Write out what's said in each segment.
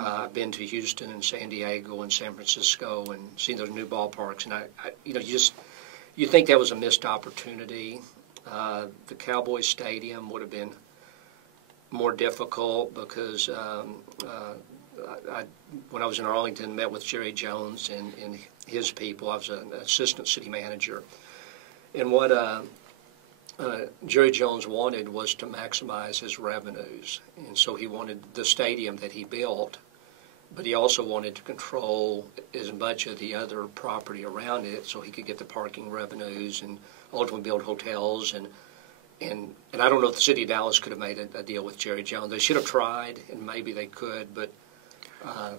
I've been to Houston and San Diego and San Francisco and seen those new ballparks, and you think that was a missed opportunity. The Cowboys Stadium would have been more difficult because when I was in Arlington, met with Jerry Jones and his people. I was an assistant city manager, and what Jerry Jones wanted was to maximize his revenues, and so he wanted the stadium that he built, but he also wanted to control as much of the other property around it so he could get the parking revenues and ultimately build hotels. And I don't know if the city of Dallas could have made a deal with Jerry Jones. They should have tried, and maybe they could, but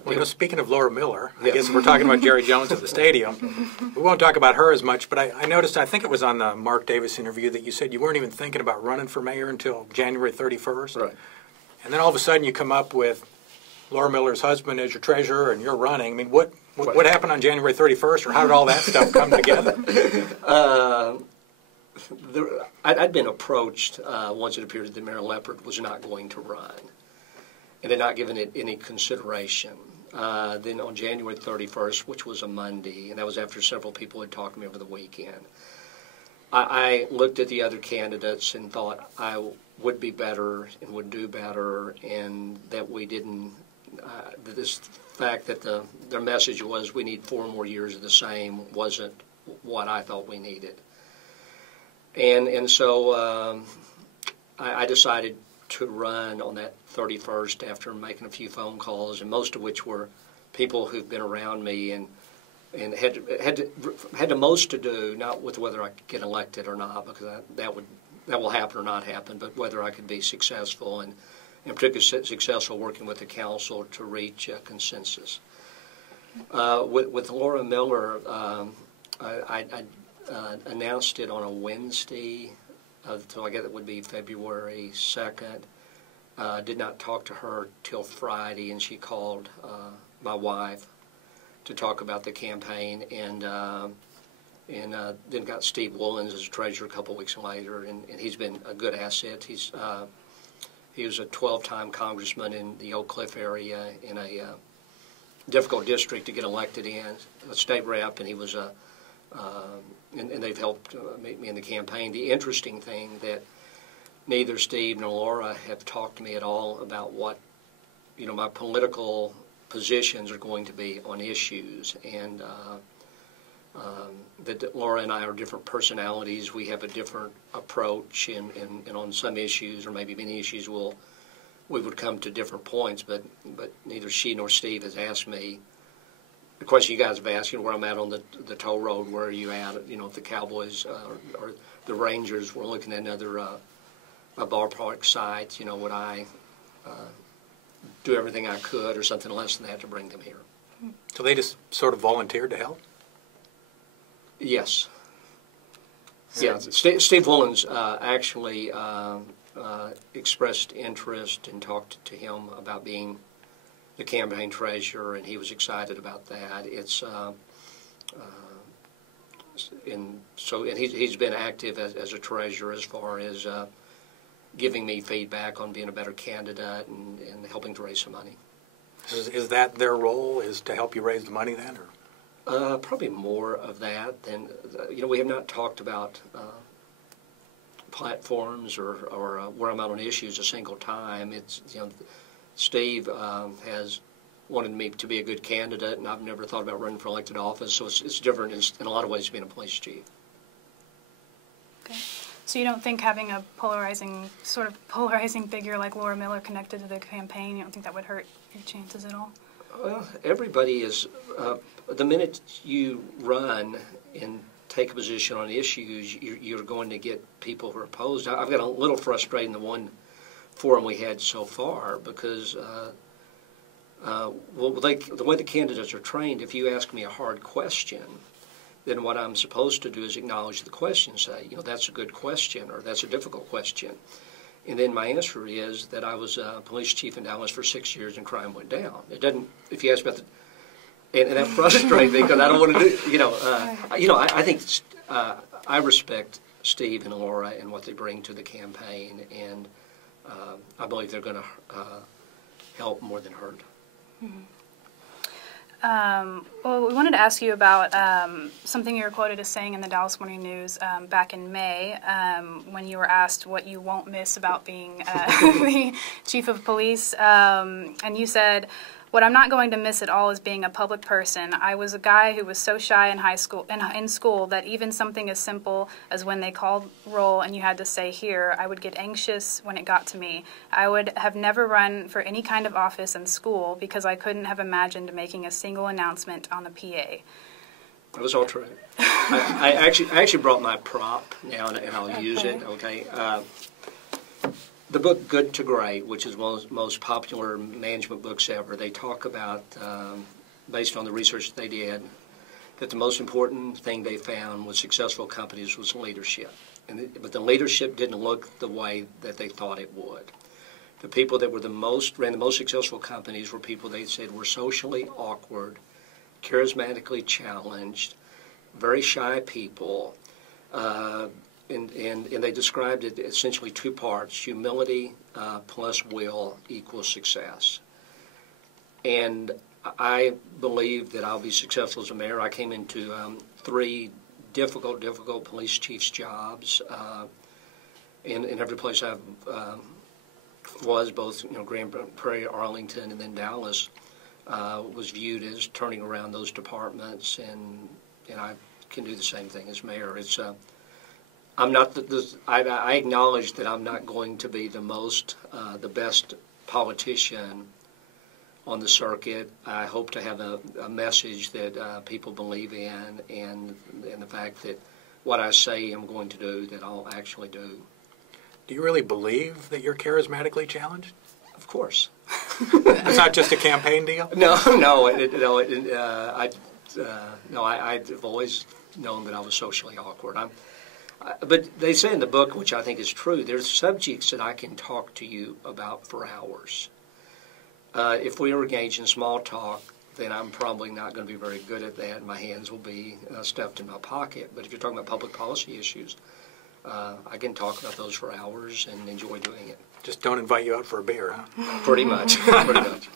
well, speaking of Laura Miller, I guess we're talking about Jerry Jones at the stadium. We won't talk about her as much, but I noticed, I think it was on the Mark Davis interview, that you said you weren't even thinking about running for mayor until January 31st. Right. And then all of a sudden you come up with Laura Miller's husband as your treasurer and you're running. I mean, what happened on January 31st, or how did all that stuff come together? I'd been approached once it appeared that Mayor Leopard was not going to run, and had not given it any consideration. Then on January 31st, which was a Monday, and that was after several people had talked to me over the weekend, I looked at the other candidates and thought I would be better and would do better, and that we didn't, this fact that their message was we need 4 more years of the same wasn't what I thought we needed. And so I decided to run on that 31st after making a few phone calls, and most of which were people who've been around me and had the most to do, not with whether I could get elected or not, because that will happen or not happen, but whether I could be successful, and in particular successful working with the council to reach a consensus. With Laura Miller, I announced it on a Wednesday, so I guess it would be February 2nd. Did not talk to her till Friday, and she called my wife to talk about the campaign, and then got Steve Wolens as treasurer a couple weeks later, and he's been a good asset. He was a 12-time congressman in the Oak Cliff area in a difficult district to get elected in, a state rep, and he was and they've helped me in the campaign. The interesting thing that neither Steve nor Laura have talked to me at all about what my political positions are going to be on issues, and that Laura and I are different personalities. We have a different approach, and on some issues, or maybe many issues, we would come to different points. But neither she nor Steve has asked me the question you guys have asked, where I'm at on the toll road. Where are you at? If the Cowboys or the Rangers were looking at another a ballpark site, would I do everything I could or something less than that to bring them here? So they just sort of volunteered to help? Yes. Yeah. Steve Wolens actually expressed interest and talked to him about being the campaign treasurer, and he was excited about that. And he's been active as a treasurer as far as giving me feedback on being a better candidate and helping to raise some money. Is that their role, is to help you raise the money then? Or? Probably more of that than, we have not talked about platforms or where I'm out on issues a single time. It's, Steve has wanted me to be a good candidate, and I've never thought about running for elected office, so it's different in a lot of ways being a police chief. Okay. So you don't think having a polarizing figure like Laura Miller connected to the campaign, you don't think that would hurt your chances at all? Well, everybody is, the minute you run and take a position on issues, you're going to get people who are opposed. I've got a little frustrated in the one forum we had so far because, the way the candidates are trained, if you ask me a hard question, then what I'm supposed to do is acknowledge the question, say, that's a good question or that's a difficult question. And then my answer is that I was a police chief in Dallas for 6 years and crime went down. It doesn't, if you ask about and that frustrates me because I don't want to do, I think I respect Steve and Laura and what they bring to the campaign, and I believe they're going to help more than hurt. Well, we wanted to ask you about something you were quoted as saying in the Dallas Morning News back in May when you were asked what you won't miss about being the chief of police. And you said, "What I'm not going to miss at all is being a public person. I was a guy who was so shy in high school, in school, that even something as simple as when they called roll and you had to say here, I would get anxious when it got to me. I would have never run for any kind of office in school because I couldn't have imagined making a single announcement on the PA." That was all true. I actually brought my prop now, and I'll use it. Okay. The book Good to Great, which is one of the most popular management books ever, they talk about, based on the research they did, that the most important thing they found with successful companies was leadership. But the leadership didn't look the way that they thought it would. The people that ran the most successful companies were people they said were socially awkward, charismatically challenged, very shy people, and they described it essentially two parts: humility plus will equals success. And I believe that I'll be successful as a mayor. I came into 3 difficult police chief's jobs in every place I was, both Grand Prairie, Arlington, and then Dallas. Was viewed as turning around those departments, and I can do the same thing as mayor. It's I'm not I acknowledge that I'm not going to be the best politician on the circuit. I hope to have a message that people believe in, and the fact that what I say I'm going to do, that I'll actually do. Do you really believe that you're charismatically challenged? Of course. It's not just a campaign deal? I've always known that I was socially awkward. But they say in the book, which I think is true, there's subjects that I can talk to you about for hours. If we are engaged in small talk, then I'm probably not going to be very good at that. My hands will be stuffed in my pocket. But if you're talking about public policy issues, I can talk about those for hours and enjoy doing it. Just don't invite you out for a beer, huh? Pretty much. Pretty much.